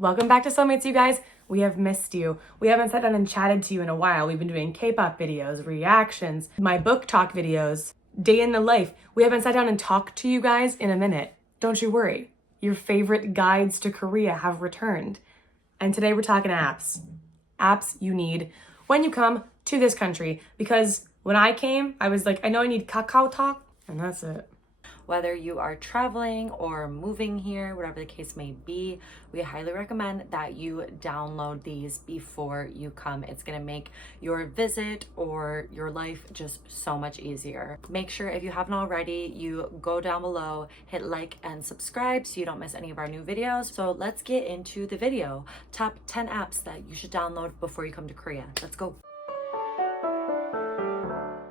Welcome back to Soulmates, you guys. We have missed you. We haven't sat down and chatted to you in a while. We've been doing K-pop videos, reactions, my book talk videos, day in the life. We haven't sat down and talked to you guys in a minute. Don't you worry. Your favorite guides to Korea have returned. And today we're talking apps. Apps you need when you come to this country. Because when I came, I was like, I know I need KakaoTalk, and that's it. Whether you are traveling or moving here, whatever the case may be, we highly recommend that you download these before you come. It's gonna make your visit or your life just so much easier. Make sure if you haven't already, you go down below, hit like and subscribe so you don't miss any of our new videos. So let's get into the video. Top 10 apps that you should download before you come to Korea. Let's go.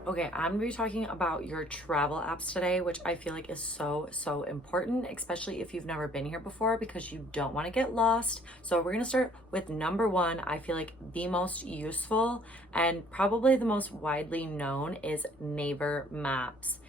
Okay, I'm gonna be talking about your travel apps today, which I feel like is so important, especially if you've never been here before, because you don't want to get lost. So we're gonna start with number one. I feel like the most useful and probably the most widely known is Naver Maps.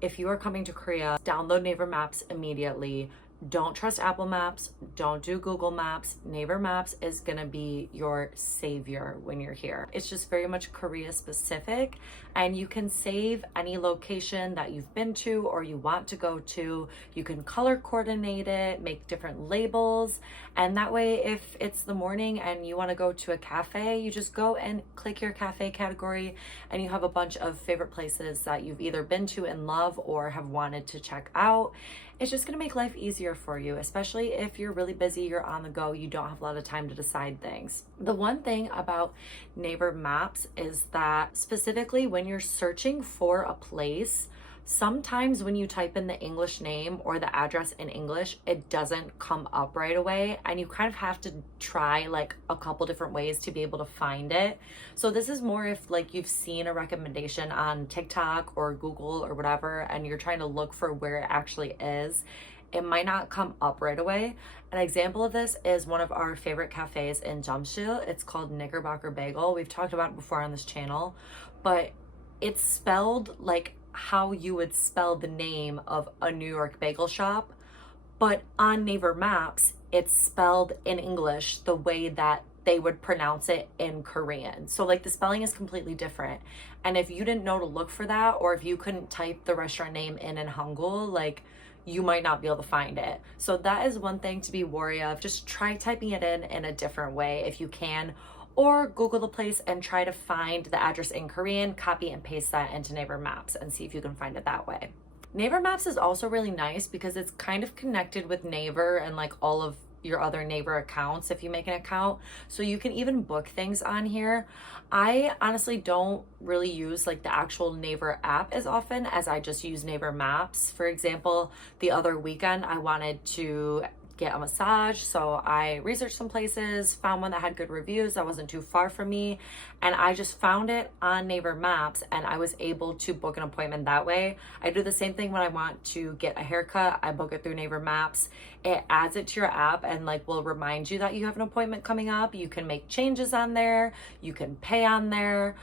If you are coming to Korea, download Naver Maps immediately. Don't trust Apple Maps. Don't do Google Maps. Naver Maps is gonna be your savior when you're here. It's just very much Korea specific, and you can save any location that you've been to or you want to go to. You can color coordinate it, make different labels, and that way if it's the morning and you wanna go to a cafe, you just go and click your cafe category and you have a bunch of favorite places that you've either been to and love or have wanted to check out. It's just gonna make life easier for you, especially if you're really busy, you're on the go, you don't have a lot of time to decide things. The one thing about Naver Maps is that specifically when you're searching for a place, sometimes when you type in the English name or the address in English, it doesn't come up right away, and you kind of have to try like a couple different ways to be able to find it. So this is more if like you've seen a recommendation on TikTok or Google or whatever, and you're trying to look for where it actually is. It might not come up right away. An example of this is one of our favorite cafes in Jamsil. It's called Knickerbocker Bagel. We've talked about it before on this channel, but it's spelled like how you would spell the name of a New York bagel shop, but on Naver Maps, it's spelled in English the way that they would pronounce it in Korean. So like the spelling is completely different. And if you didn't know to look for that, or if you couldn't type the restaurant name in Hangul, like you might not be able to find it. So that is one thing to be wary of. Just try typing it in a different way if you can, or Google the place and try to find the address in Korean, copy and paste that into Naver Maps and see if you can find it that way. Naver Maps is also really nice because it's kind of connected with Naver and like all of your other Naver accounts if you make an account. So you can even book things on here. I honestly don't really use like the actual Naver app as often as I just use Naver Maps. For example, the other weekend I wanted to get a massage, so I researched some places, found one that had good reviews that wasn't too far from me, and I just found it on Naver Maps and I was able to book an appointment that way. I do the same thing when I want to get a haircut. I book it through Naver Maps. It adds it to your app and like will remind you that you have an appointment coming up. You can make changes on there, you can pay on there.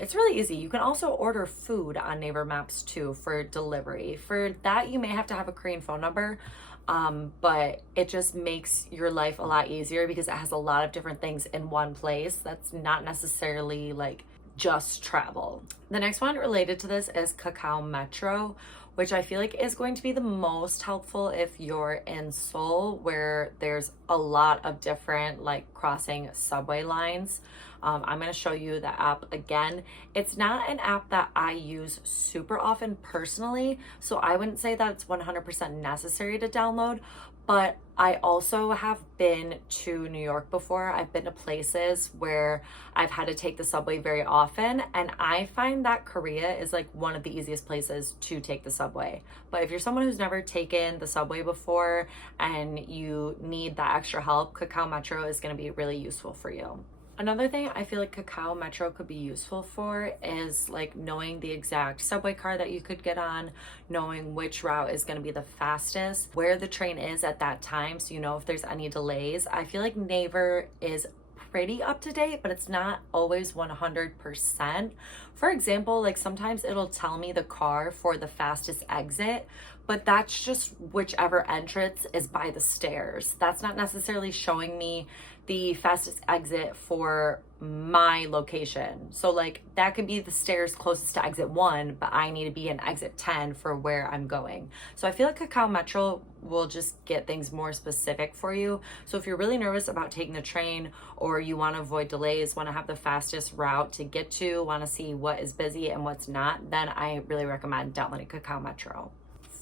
It's really easy. You can also order food on Naver Maps too for delivery. For that, you may have to have a Korean phone number, but it just makes your life a lot easier because it has a lot of different things in one place. That's not necessarily like just travel. The next one related to this is Kakao Metro, which I feel like is going to be the most helpful if you're in Seoul, where there's a lot of different like crossing subway lines. I'm going to show you the app again. It's not an app that I use super often personally, so I wouldn't say that it's 100% necessary to download, but I also have been to New York before. I've been to places where I've had to take the subway very often, and I find that Korea is like one of the easiest places to take the subway. But if you're someone who's never taken the subway before and you need that extra help, Kakao Metro is going to be really useful for you. Another thing I feel like Kakao Metro could be useful for is like knowing the exact subway car that you could get on, knowing which route is going to be the fastest, where the train is at that time, so you know if there's any delays. I feel like Naver is pretty up to date, but it's not always 100%. For example, like sometimes it'll tell me the car for the fastest exit, but that's just whichever entrance is by the stairs. That's not necessarily showing me the fastest exit for my location. So like that could be the stairs closest to exit 1, but I need to be in exit 10 for where I'm going. So I feel like Kakao Metro will just get things more specific for you. So if you're really nervous about taking the train, or you want to avoid delays, want to have the fastest route to get to, want to see what is busy and what's not, then I really recommend downloading Kakao Metro.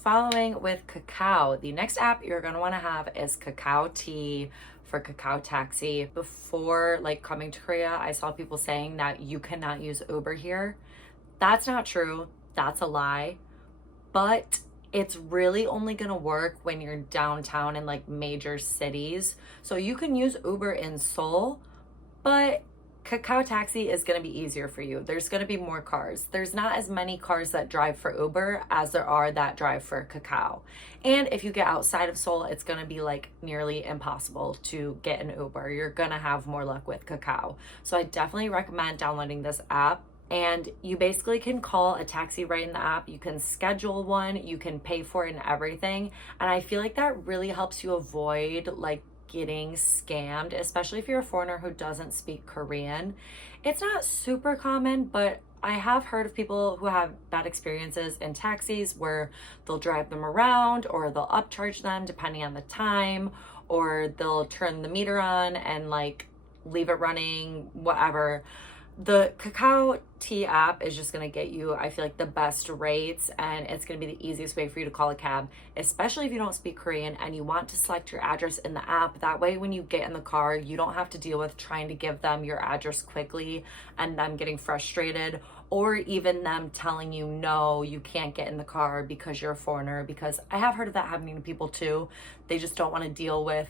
Following with Kakao, the next app you're going to want to have is Kakao T for Kakao Taxi. Before like coming to Korea, I saw people saying that you cannot use Uber here. That's not true. That's a lie. But it's really only gonna work when you're downtown in like major cities. So you can use Uber in Seoul, but Kakao Taxi is going to be easier for you. There's going to be more cars. There's not as many cars that drive for Uber as there are that drive for Kakao. And if you get outside of Seoul, it's going to be like nearly impossible to get an Uber. You're going to have more luck with Kakao. So I definitely recommend downloading this app. And you basically can call a taxi right in the app. You can schedule one, you can pay for it and everything. And I feel like that really helps you avoid like getting scammed, especially if you're a foreigner who doesn't speak Korean. It's not super common, but I have heard of people who have bad experiences in taxis where they'll drive them around, or they'll upcharge them depending on the time, or they'll turn the meter on and like leave it running, whatever. The Kakao T app is just going to get you, I feel like, the best rates, and it's going to be the easiest way for you to call a cab, especially if you don't speak Korean and you want to select your address in the app. That way, when you get in the car, you don't have to deal with trying to give them your address quickly and them getting frustrated, or even them telling you, no, you can't get in the car because you're a foreigner, because I have heard of that happening to people too. They just don't want to deal with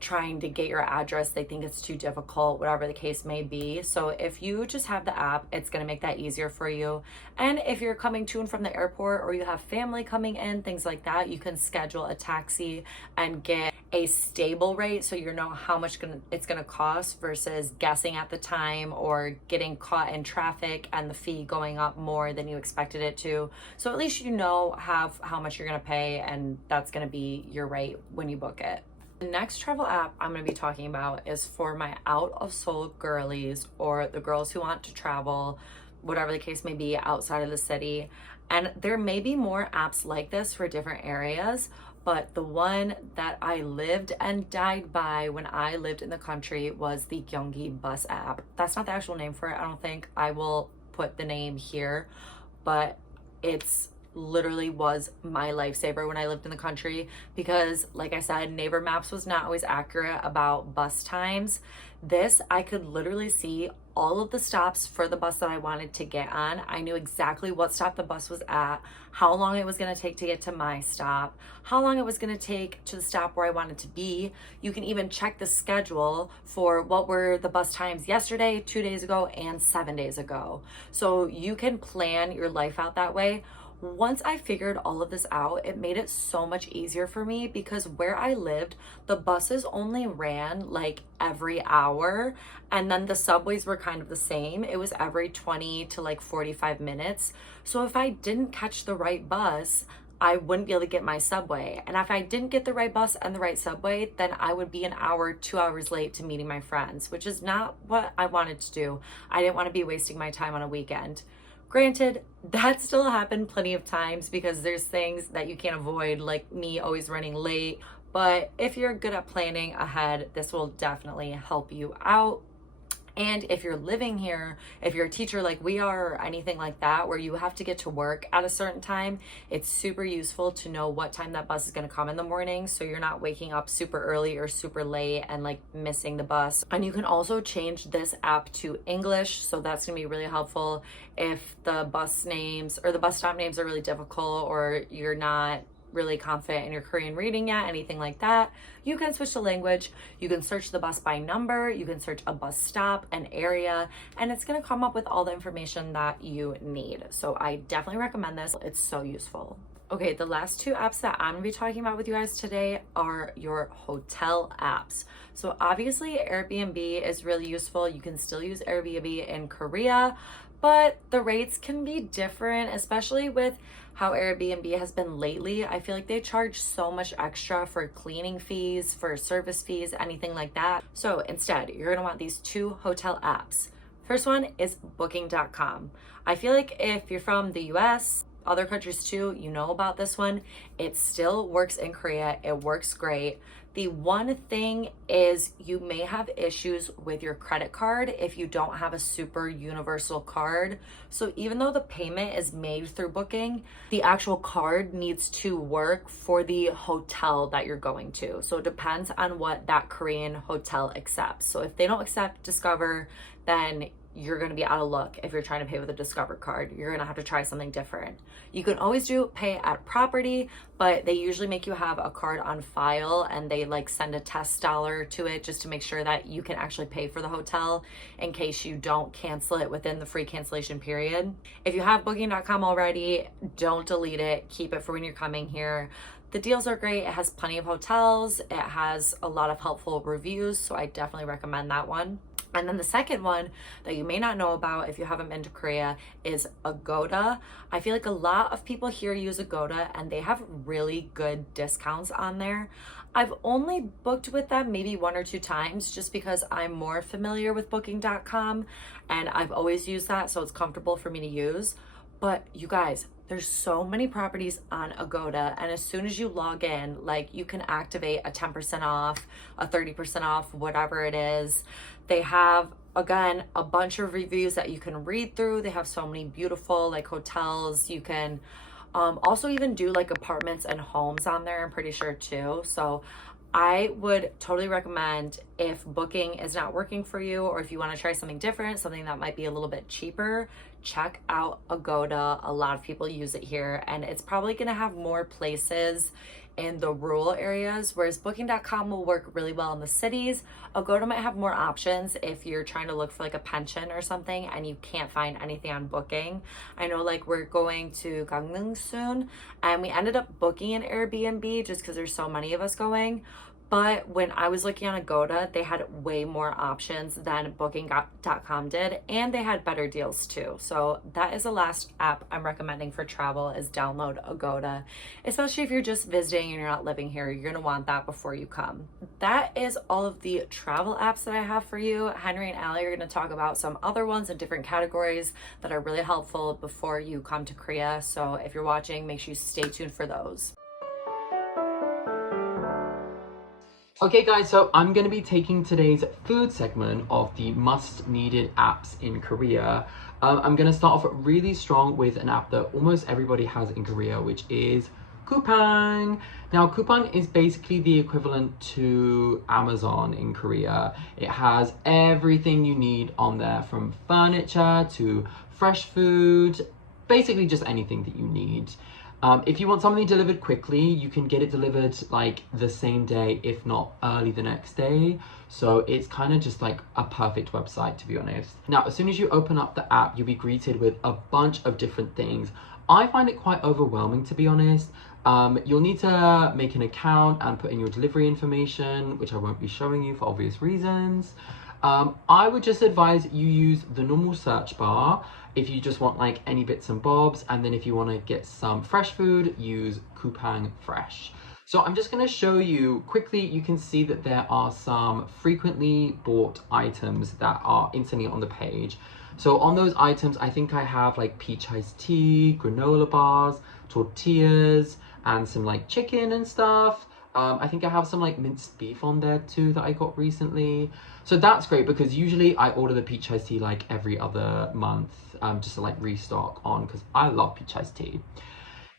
trying to get your address. They think it's too difficult, whatever the case may be. So if you just have the app, it's going to make that easier for you. And if you're coming to and from the airport, or you have family coming in, things like that, you can schedule a taxi and get a stable rate, so you know how much it's going to cost, versus guessing at the time or getting caught in traffic and the fee going up more than you expected it to. So at least you know how much you're going to pay, and that's going to be your rate when you book it. The next travel app I'm going to be talking about is for my out of Seoul girlies, or the girls who want to travel, whatever the case may be, outside of the city. And there may be more apps like this for different areas, but the one that I lived and died by when I lived in the country was the Gyeonggi Bus app. That's not the actual name for it, I don't think. I will put the name here, but it's literally was my lifesaver when I lived in the country, because like I said, Neighbor Maps was not always accurate about bus times. This, I could literally see all of the stops for the bus that I wanted to get on. I knew exactly what stop the bus was at, how long it was going to take to get to my stop, how long it was going to take to the stop where I wanted to be. You can even check the schedule for what were the bus times yesterday, 2 days ago, and 7 days ago. So you can plan your life out that way. Once I figured all of this out, it made it so much easier for me, because where I lived, the buses only ran like every hour, and then the subways were kind of the same. It was every 20 to like 45 minutes. So if I didn't catch the right bus, I wouldn't be able to get my subway. And if I didn't get the right bus and the right subway, then I would be an hour, 2 hours late to meeting my friends, which is not what I wanted to do. I didn't want to be wasting my time on a weekend. Granted, that still happened plenty of times, because there's things that you can't avoid, like me always running late. But if you're good at planning ahead, this will definitely help you out. And if you're living here, if you're a teacher like we are, or anything like that, where you have to get to work at a certain time, it's super useful to know what time that bus is going to come in the morning, so you're not waking up super early or super late and like missing the bus. And you can also change this app to English, so that's going to be really helpful if the bus names or the bus stop names are really difficult, or you're not really confident in your Korean reading yet, anything like that. You can switch the language. You can search the bus by number. You can search a bus stop, an area, and it's going to come up with all the information that you need. So I definitely recommend this. It's so useful. Okay, the last two apps that I'm going to be talking about with you guys today are your hotel apps. So obviously Airbnb is really useful. You can still use Airbnb in Korea, but the rates can be different, especially with how Airbnb has been lately. I feel like they charge so much extra for cleaning fees, for service fees, anything like that. So instead, you're gonna want these 2 hotel apps. First one is booking.com. I feel like if you're from the US, other countries too, you know about this one. It still works in Korea. It works great. The one thing is you may have issues with your credit card if you don't have a super universal card. So even though the payment is made through Booking, the actual card needs to work for the hotel that you're going to. So it depends on what that Korean hotel accepts. So if they don't accept Discover, then you're going to be out of luck if you're trying to pay with a Discover card. You're going to have to try something different. You can always do pay at property, but they usually make you have a card on file and they like send a test dollar to it just to make sure that you can actually pay for the hotel in case you don't cancel it within the free cancellation period. If you have booking.com already, don't delete it. Keep it for when you're coming here. The deals are great. It has plenty of hotels. It has a lot of helpful reviews, so I definitely recommend that one. And then the second one that you may not know about if you haven't been to Korea is Agoda. I feel like a lot of people here use Agoda and they have really good discounts on there. I've only booked with them maybe 1 or 2 times just because I'm more familiar with booking.com and I've always used that, so it's comfortable for me to use. But you guys, there's so many properties on Agoda, and as soon as you log in, like you can activate a 10% off, a 30% off, whatever it is. They have, again, a bunch of reviews that you can read through. They have so many beautiful like hotels. You can also even do like apartments and homes on there, I'm pretty sure too. So I would totally recommend, if Booking is not working for you or if you want to try something different, something that might be a little bit cheaper, check out Agoda. A lot of people use it here and it's probably going to have more places in the rural areas, whereas booking.com will work really well in the cities. Agoda might have more options if you're trying to look for like a pension or something and you can't find anything on Booking. I know like we're going to Gangneung soon and we ended up booking an Airbnb just because there's so many of us going. But when I was looking on Agoda, they had way more options than booking.com did, and they had better deals too. So that is the last app I'm recommending for travel, is download Agoda. Especially if you're just visiting and you're not living here, you're gonna want that before you come. That is all of the travel apps that I have for you. Henry and Allie are gonna talk about some other ones in different categories that are really helpful before you come to Korea. So if you're watching, make sure you stay tuned for those. Okay guys, so I'm going to be taking today's food segment of the must needed apps in Korea. I'm going to start off really strong with an app that almost everybody has in Korea, which is Coupang. Now Coupang is basically the equivalent to Amazon in Korea. It has everything you need on there, from furniture to fresh food, basically just anything that you need. If you want something delivered quickly, you can get it delivered like the same day, if not early the next day. So it's kind of just like a perfect website, to be honest. Now, as soon as you open up the app, you'll be greeted with a bunch of different things. I find it quite overwhelming, to be honest. You'll need to make an account and put in your delivery information, which I won't be showing you for obvious reasons. I would just advise you use the normal search bar if you just want like any bits and bobs, and then if you want to get some fresh food, use Coupang Fresh. So I'm just going to show you quickly. You can see that there are some frequently bought items that are instantly on the page. So on those items, I think I have like peach iced tea, granola bars, tortillas, and some like chicken and stuff. I think I have some like minced beef on there too that I got recently. So that's great because usually I order the peach iced tea like every other month, just to like restock on, because I love peach iced tea.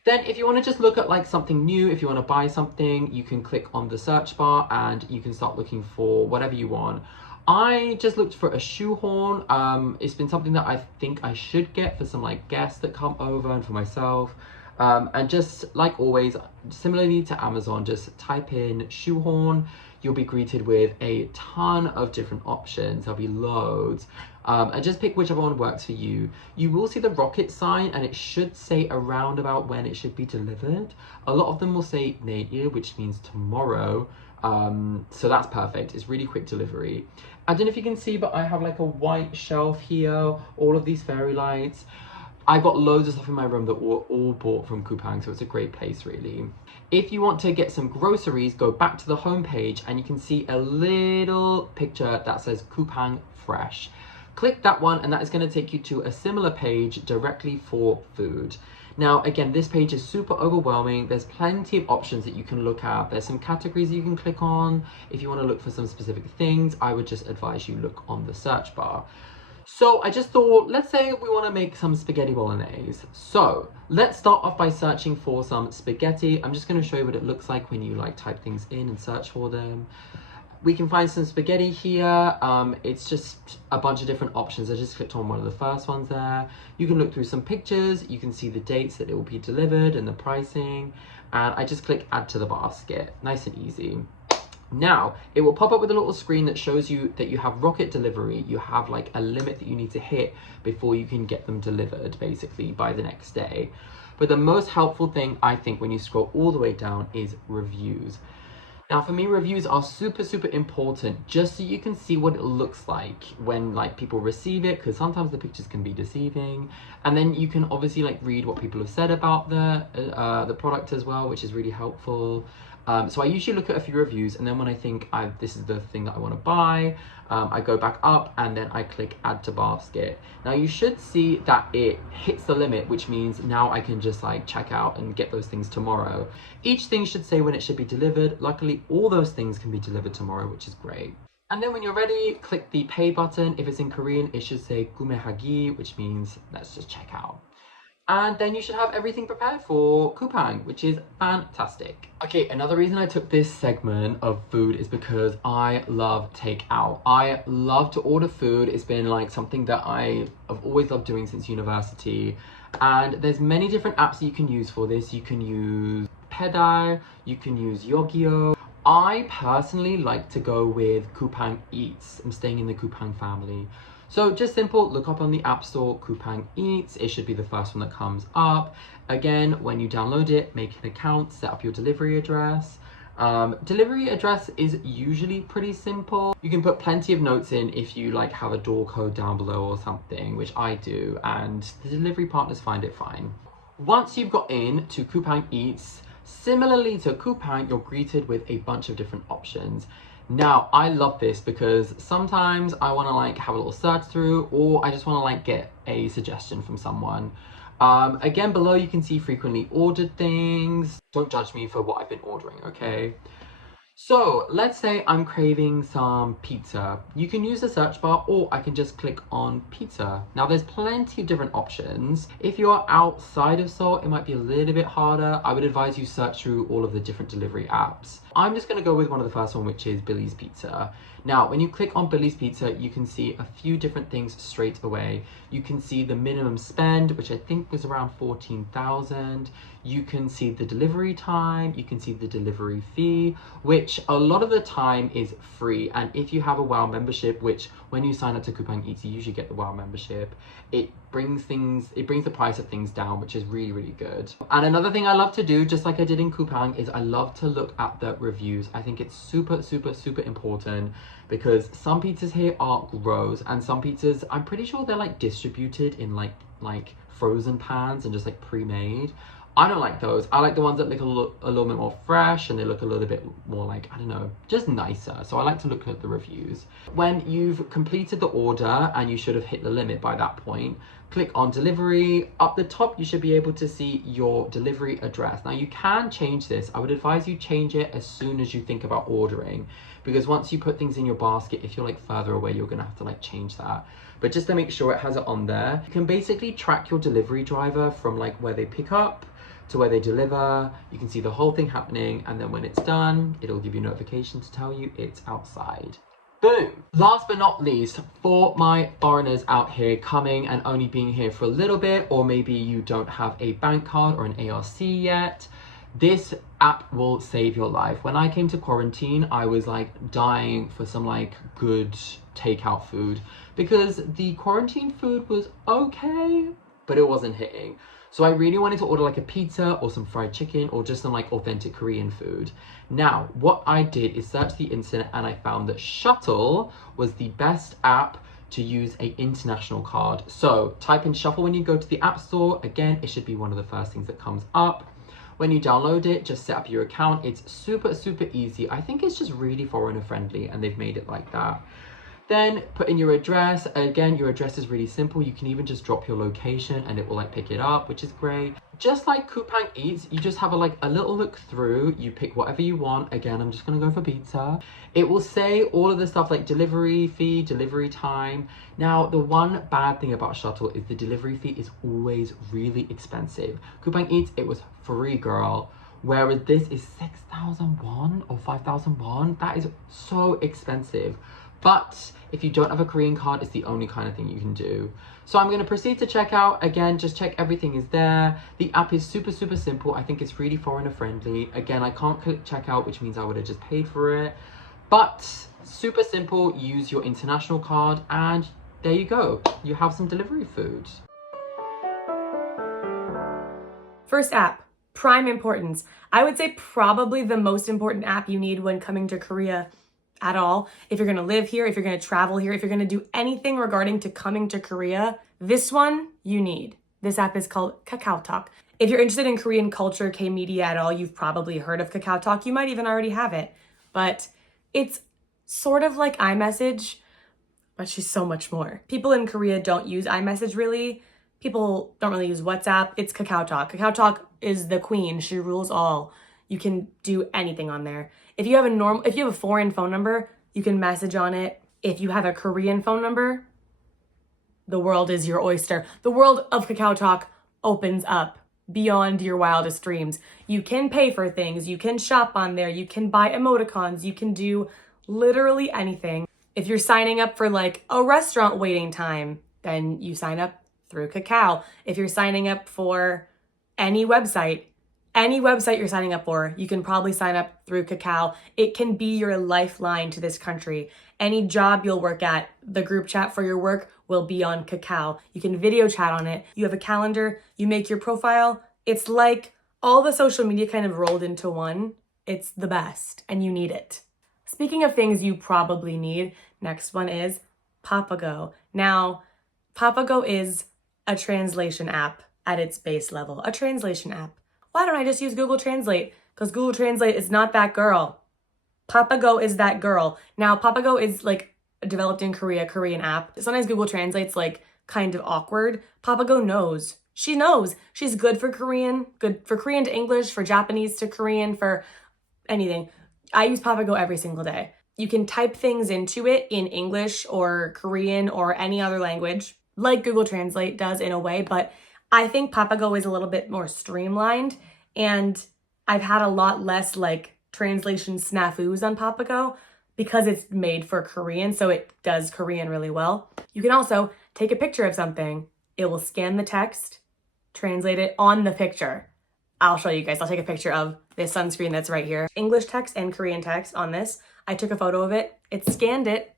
Then if you want to just look at like something new, if you want to buy something, you can click on the search bar and you can start looking for whatever you want. I just looked for a shoehorn. It's been something that I think I should get for some like guests that come over and for myself. And just like always, similarly to Amazon, just type in shoehorn. You'll be greeted with a ton of different options. There'll be loads. And just pick whichever one works for you. You will see the rocket sign and it should say around about when it should be delivered. A lot of them will say neil, which means tomorrow. So that's perfect. It's really quick delivery. I don't know if you can see, but I have like a white shelf here, all of these fairy lights. I got loads of stuff in my room that were all bought from Coupang, so it's a great place really. If you want to get some groceries, go back to the home page and you can see a little picture that says Coupang Fresh. Click that one and that is going to take you to a similar page directly for food. Now, again, this page is super overwhelming. There's plenty of options that you can look at. There's some categories you can click on. If you want to look for some specific things, I would just advise you look on the search bar. So I just thought, let's say we want to make some spaghetti bolognese. So let's start off by searching for some spaghetti. I'm just going to show you what it looks like when you like type things in and search for them. We can find some spaghetti here. It's just a bunch of different options. I just clicked on one of the first ones there. You can look through some pictures. You can see the dates that it will be delivered and the pricing. And I just click add to the basket. Nice and easy. Now, it will pop up with a little screen that shows you that you have rocket delivery. You have like a limit that you need to hit before you can get them delivered, basically, by the next day. But the most helpful thing, I think, when you scroll all the way down is reviews. Now, for me, reviews are super, super important just so you can see what it looks like when like people receive it, because sometimes the pictures can be deceiving. And then you can obviously like read what people have said about the product as well, which is really helpful. So I usually look at a few reviews, and then when I think this is the thing that I want to buy, I go back up and then I click add to basket. Now you should see that it hits the limit, which means now I can just like check out and get those things tomorrow. Each thing should say when it should be delivered. Luckily, all those things can be delivered tomorrow, which is great. And then when you're ready, click the pay button. If it's in Korean, it should say 구매하기, which means let's just check out. And then you should have everything prepared for Coupang, which is fantastic. Okay, another reason I took this segment of food is because I love takeout. I love to order food. It's been like something that I have always loved doing since university. And there's many different apps that you can use for this. You can use Pedal, you can use Yogio. I personally like to go with Coupang Eats. I'm staying in the Coupang family. So just simple, look up on the App Store, Coupang Eats. It should be the first one that comes up. Again, when you download it, make an account, set up your delivery address. Delivery address is usually pretty simple. You can put plenty of notes in if you like have a door code down below or something, which I do, and the delivery partners find it fine. Once you've got in to Coupang Eats, similarly to Coupang, you're greeted with a bunch of different options. Now, I love this because sometimes I want to like have a little search through, or I just want to like get a suggestion from someone. Again, below you can see frequently ordered things. Don't judge me for what I've been ordering, okay? So let's say I'm craving some pizza. You can use the search bar, or I can just click on pizza. Now there's plenty of different options. If you're outside of Seoul, it might be a little bit harder. I would advise you search through all of the different delivery apps. I'm just gonna go with one of the first one, which is Billy's Pizza. Now, when you click on Billy's Pizza, you can see a few different things straight away. You can see the minimum spend, which I think was around 14,000. You can see the delivery time, you can see the delivery fee, which a lot of the time is free. And if you have a WOW membership, which when you sign up to Coupang Eats, you usually get the WOW membership, it brings the price of things down, which is really, really good. And another thing I love to do, just like I did in Coupang, is I love to look at the reviews. I think it's super, super, super important because some pizzas here are gross, and some pizzas, I'm pretty sure they're like distributed in like frozen pans and just like pre-made. I don't like those. I like the ones that look a little bit more fresh, and they look a little bit more like, I don't know, just nicer. So I like to look at the reviews. When you've completed the order, and you should have hit the limit by that point, click on delivery. Up the top, you should be able to see your delivery address. Now you can change this. I would advise you change it as soon as you think about ordering, because once you put things in your basket, if you're like further away, you're gonna have to like change that. But just to make sure it has it on there, you can basically track your delivery driver from like where they pick up to where they deliver. You can see the whole thing happening, and then when it's done, it'll give you notification to tell you it's outside. Boom! Last but not least, for my foreigners out here coming and only being here for a little bit, or maybe you don't have a bank card or an ARC yet, this app will save your life. When I came to quarantine, I was like dying for some like good takeout food, because the quarantine food was okay, but it wasn't hitting. So I really wanted to order like a pizza or some fried chicken or just some like authentic Korean food. Now, what I did is search the internet and I found that Shuttle was the best app to use a international card. So type in Shuffle when you go to the App Store. Again, it should be one of the first things that comes up. When you download it, just set up your account. It's super easy. I think it's just really foreigner friendly and they've made it like that. Then put in your address. Again, your address is really simple. You can even just drop your location and it will like pick it up, which is great. Just like Coupang Eats, you just have a little look through. You pick whatever you want. Again, I'm just gonna go for pizza. It will say all of the stuff like delivery fee, delivery time. Now, the one bad thing about Shuttle is the delivery fee is always really expensive. Coupang Eats, it was free, girl. Whereas this is 6,000 won or 5,000 won. That is so expensive. But if you don't have a Korean card, it's the only kind of thing you can do. So I'm going to proceed to checkout. Again, just check everything is there. The app is super simple. I think it's really foreigner friendly. Again, I can't click checkout, which means I would have just paid for it. But super simple. Use your international card and there you go. You have some delivery food. First app, prime importance. I would say probably the most important app you need when coming to Korea at all. If you're going to live here, if you're going to travel here, if you're going to do anything regarding to coming to Korea, this one you need. This app is called KakaoTalk. If you're interested in Korean culture, K-media at all, you've probably heard of KakaoTalk. You might even already have it. But it's sort of like iMessage, but she's so much more. People in Korea don't use iMessage really. People don't really use WhatsApp. It's KakaoTalk. KakaoTalk is the queen. She rules all. You can do anything on there. If you have a foreign phone number, you can message on it. If you have a Korean phone number, the world is your oyster. The world of KakaoTalk opens up beyond your wildest dreams. You can pay for things. You can shop on there. You can buy emoticons. You can do literally anything. If you're signing up for like a restaurant waiting time, then you sign up through Kakao. If you're signing up for any website you're signing up for, you can probably sign up through Kakao. It can be your lifeline to this country. Any job you'll work at, the group chat for your work will be on Kakao. You can video chat on it. You have a calendar, you make your profile. It's like all the social media kind of rolled into one. It's the best and you need it. Speaking of things you probably need, next one is Papago. Now, Papago is a translation app at its base level, a translation app. Why don't I just use Google Translate? Because Google Translate is not that girl. Papago is that girl. Now, Papago is like developed in Korea, Korean app. Sometimes Google Translate's like kind of awkward. Papago knows. She knows. She's good for Korean to English, for Japanese to Korean, for anything. I use Papago every single day. You can type things into it in English or Korean or any other language, like Google Translate does in a way, but I think Papago is a little bit more streamlined and I've had a lot less like translation snafus on Papago because it's made for Korean, so it does Korean really well. You can also take a picture of something. It will scan the text, translate it on the picture. I'll show you guys. I'll take a picture of this sunscreen that's right here. English text and Korean text on this. I took a photo of it. It scanned it,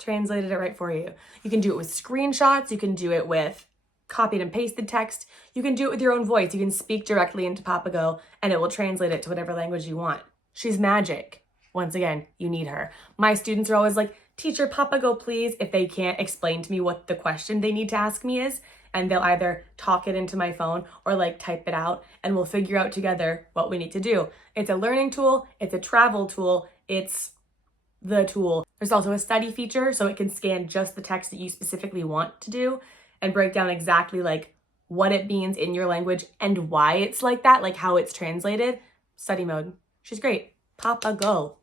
translated it right for you. You can do it with screenshots. You can do it with copied and pasted text. You can do it with your own voice. You can speak directly into Papago and it will translate it to whatever language you want. She's magic. Once again, you need her. My students are always like, teacher, Papago, please, if they can't explain to me what the question they need to ask me is, and they'll either talk it into my phone or like type it out and we'll figure out together what we need to do. It's a learning tool. It's a travel tool. It's the tool. There's also a study feature, so it can scan just the text that you specifically want to do and break down exactly like what it means in your language and why it's like that, like how it's translated. Study mode. She's great. Papago.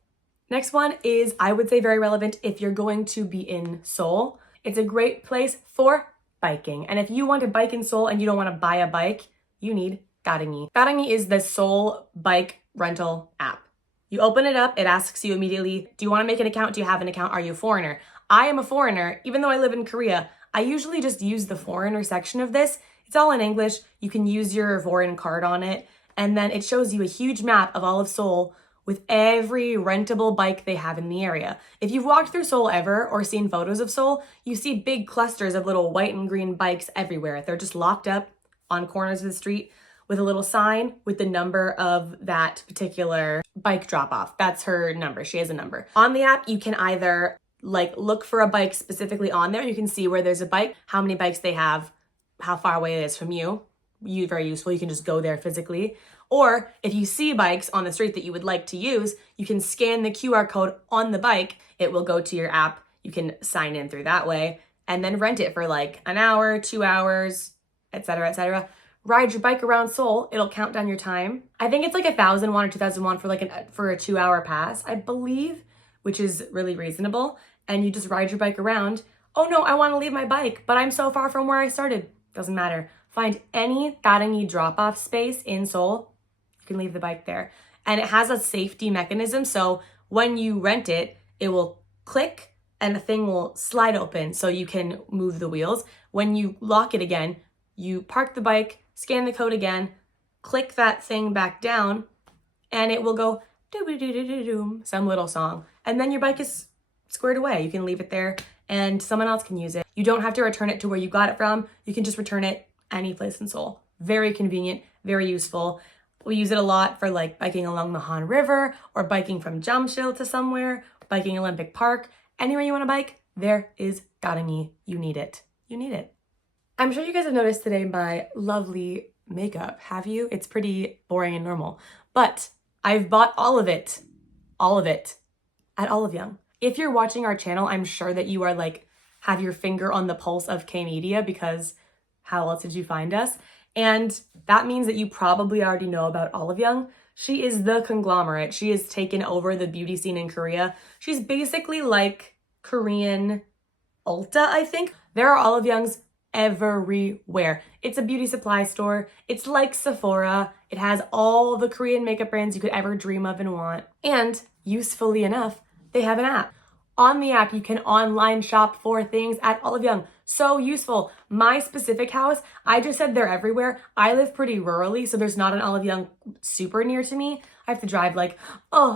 Next one is, I would say, very relevant if you're going to be in Seoul. It's a great place for biking. And if you want to bike in Seoul and you don't want to buy a bike, you need Garangi. Garangi is the Seoul bike rental app. You open it up, it asks you immediately, do you want to make an account? Do you have an account? Are you a foreigner? I am a foreigner, even though I live in Korea. I usually just use the foreigner section of this. It's all in English. You can use your foreign card on it. And then it shows you a huge map of all of Seoul with every rentable bike they have in the area. If you've walked through Seoul ever or seen photos of Seoul, you see big clusters of little white and green bikes everywhere. They're just locked up on corners of the street with a little sign with the number of that particular bike drop off. That's her number. She has a number. On the app, you can either like look for a bike specifically on there. You can see where there's a bike, how many bikes they have, how far away it is from you. Very useful. You can just go there physically. Or if you see bikes on the street that you would like to use, you can scan the QR code on the bike. It will go to your app. You can sign in through that way and then rent it for like an hour, 2 hours, etc., etc. Ride your bike around Seoul. It'll count down your time. I think it's like 1,000 won or 2,000 won for like for a 2-hour pass, I believe, which is really reasonable. And you just ride your bike around. Oh no, I want to leave my bike, but I'm so far from where I started. Doesn't matter. Find any Darangi drop-off space in Seoul. You can leave the bike there. And it has a safety mechanism. So when you rent it, it will click and the thing will slide open so you can move the wheels. When you lock it again, you park the bike, scan the code again, click that thing back down, and it will go doo-doo-doo-doo-doo, some little song. And then your bike is squared away. You can leave it there and someone else can use it. You don't have to return it to where you got it from. You can just return it any place in Seoul. Very convenient, very useful. We use it a lot for like biking along the Han River or biking from Jamsil to somewhere, biking Olympic Park. Anywhere you want to bike, there is Darangi. You need it. You need it. I'm sure you guys have noticed today my lovely makeup. Have you? It's pretty boring and normal. But I've bought all of it at Olive Young. If you're watching our channel, I'm sure that you are like, have your finger on the pulse of K-Media because how else did you find us? And that means that you probably already know about Olive Young. She is the conglomerate. She has taken over the beauty scene in Korea. She's basically like Korean Ulta, I think. There are Olive Youngs everywhere. It's a beauty supply store. It's like Sephora. It has all the Korean makeup brands you could ever dream of and want. And usefully enough, they have an app. On the app, you can online shop for things at Olive Young. So useful. My specific house, I just said they're everywhere. I live pretty rurally, so there's not an Olive Young super near to me. I have to drive like,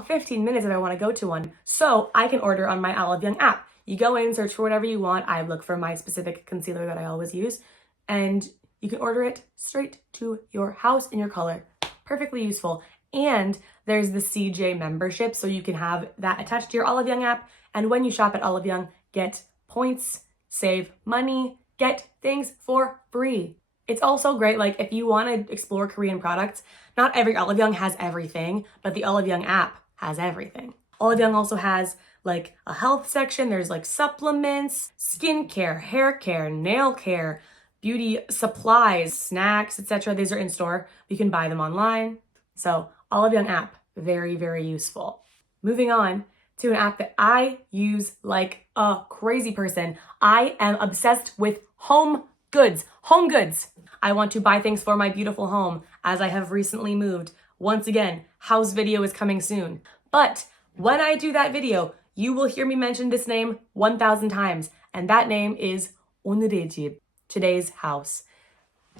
15 minutes if I want to go to one. So I can order on my Olive Young app. You go in, search for whatever you want. I look for my specific concealer that I always use, and you can order it straight to your house in your color. Perfectly useful. And there's the CJ membership, so you can have that attached to your Olive Young app. And when you shop at Olive Young, get points, save money, get things for free. It's also great, like if you want to explore Korean products, not every Olive Young has everything, but the Olive Young app has everything. Olive Young also has like a health section. There's like supplements, skincare, hair care, nail care, beauty supplies, snacks, etc. These are in store. You can buy them online. So Olive Young app, very, very useful. Moving on to an app that I use like a crazy person. I am obsessed with home goods. Home goods. I want to buy things for my beautiful home as I have recently moved. Once again, house video is coming soon. But when I do that video, you will hear me mention this name 1,000 times. And that name is 오늘의 집, today's house.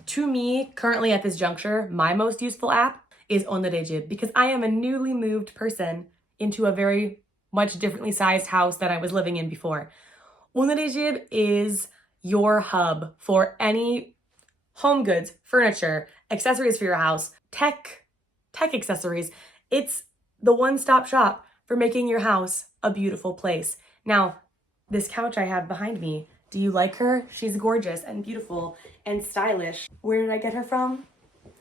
To me, currently at this juncture, my most useful app is 오늘의 집 because I am a newly moved person into a very much differently sized house that I was living in before. 오늘의 집 is your hub for any home goods, furniture, accessories for your house, tech accessories. It's the one-stop shop for making your house a beautiful place. Now, this couch I have behind me, do you like her? She's gorgeous and beautiful and stylish. Where did I get her from?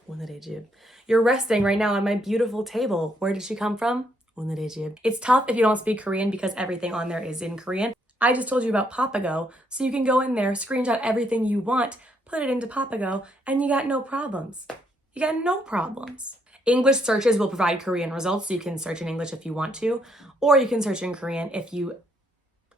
오늘의 집. You're resting right now on my beautiful table. Where did she come from? 오늘의 집. It's tough if you don't speak Korean because everything on there is in Korean. I just told you about Papago, so you can go in there, screenshot everything you want, put it into Papago, and you got no problems. You got no problems. English searches will provide Korean results, so you can search in English if you want to, or you can search in Korean if you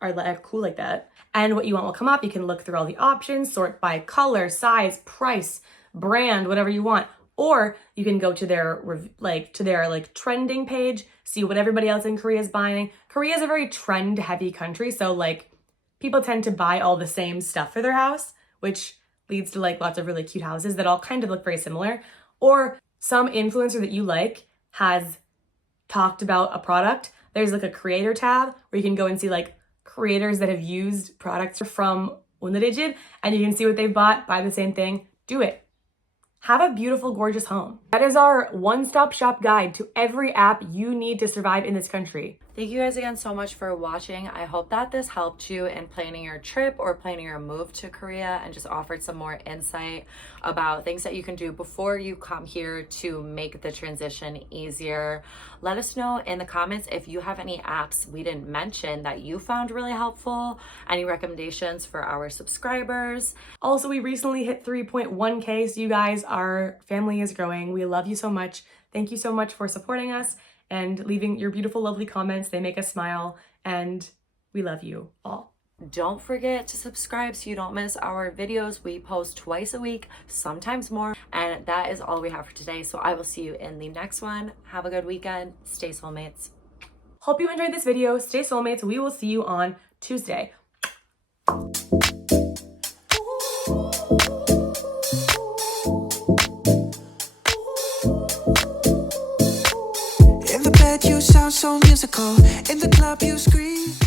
are cool like that. And what you want will come up. You can look through all the options, sort by color, size, price, brand, whatever you want. Or you can go to their trending page, see what everybody else in Korea is buying. Korea is a very trend heavy country, so like people tend to buy all the same stuff for their house, which leads to like lots of really cute houses that all kind of look very similar. Or some influencer that you like has talked about a product. There's like a creator tab where you can go and see like creators that have used products from 오늘의 집, and you can see what they've bought, buy the same thing, do it. have a beautiful, gorgeous home. That is our one-stop shop guide to every app you need to survive in this country. Thank you guys again so much for watching. I hope that this helped you in planning your trip or planning your move to Korea and just offered some more insight about things that you can do before you come here to make the transition easier. Let us know in the comments if you have any apps we didn't mention that you found really helpful, any recommendations for our subscribers. Also, we recently hit 3.1K, so you guys, our family is growing. We love you so much. Thank you so much for supporting us and leaving your beautiful, lovely comments. They make us smile, and we love you all. Don't forget to subscribe so you don't miss our videos. We post twice a week, sometimes more. And that is all we have for today. So I will see you in the next one. Have a good weekend. Stay soulmates. Hope you enjoyed this video. Stay soulmates. We will see you on Tuesday. In the bed you sound so musical, in the club you scream.